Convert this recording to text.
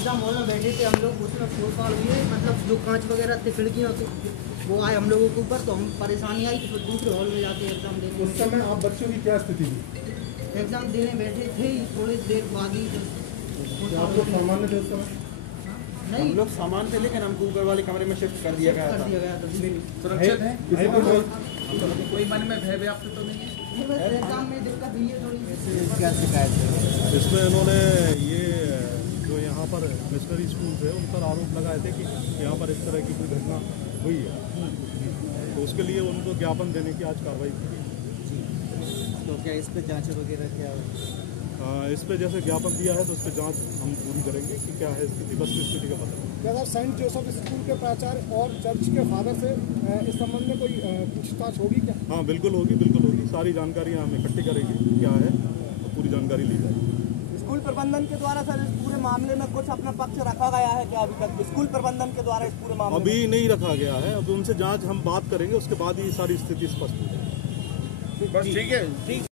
Exam hall में बैठे थे हम लोग, उसमें फोड़ हुई है, मतलब जो कांच वगैरह थे खिड़कियों के वो आए हम लोगों के ऊपर, तो हम परेशानी आई तो दूसरे हॉल में जाके एग्जाम देने। उस समय आप बच्चों की क्या स्थिति थी? एग्जाम देने बैठे थे, थोड़ी देर बाद ही आप लोग सामान्य थे उस समय? नहीं, हम लोग सामान थे लेकिन हमको ऊपर वाले कमरे में शिफ्ट कर दिया गया था। सुरक्षित है, कोई मन में भय व्याप्त तो नहीं है? एग्जाम में दिक्कत हुई है थोड़ी। क्या शिकायत है? इसमें इन्होंने ये जो यहाँ पर मिशनरी स्कूल थे उन पर आरोप लगाए थे कि यहाँ पर इस तरह की कोई घटना हुई है, तो उसके लिए उनको ज्ञापन देने की आज कार्रवाई की गई। तो क्या इस पे जांच वगैरह क्या? इस पे जैसे ज्ञापन दिया है तो उस पर जाँच हम पूरी करेंगे कि क्या है स्थिति, बस स्थिति का पता। क्या सर सेंट जोसेफ स्कूल के प्राचार्य और चर्च के फादर से इस संबंध में कोई पूछताछ होगी क्या? हाँ बिल्कुल होगी, बिल्कुल होगी। सारी जानकारियाँ हम इकट्ठी करेंगे, क्या है तो पूरी जानकारी ली जाएगी। स्कूल प्रबंधन के द्वारा सर इस पूरे मामले में कुछ अपना पक्ष रखा गया है क्या? अभी तक स्कूल प्रबंधन के द्वारा इस पूरे मामले अभी नहीं रखा गया है, अब उनसे जाँच हम बात करेंगे, उसके बाद ही सारी स्थिति स्पष्ट हो जाएगी। बस ठीक है।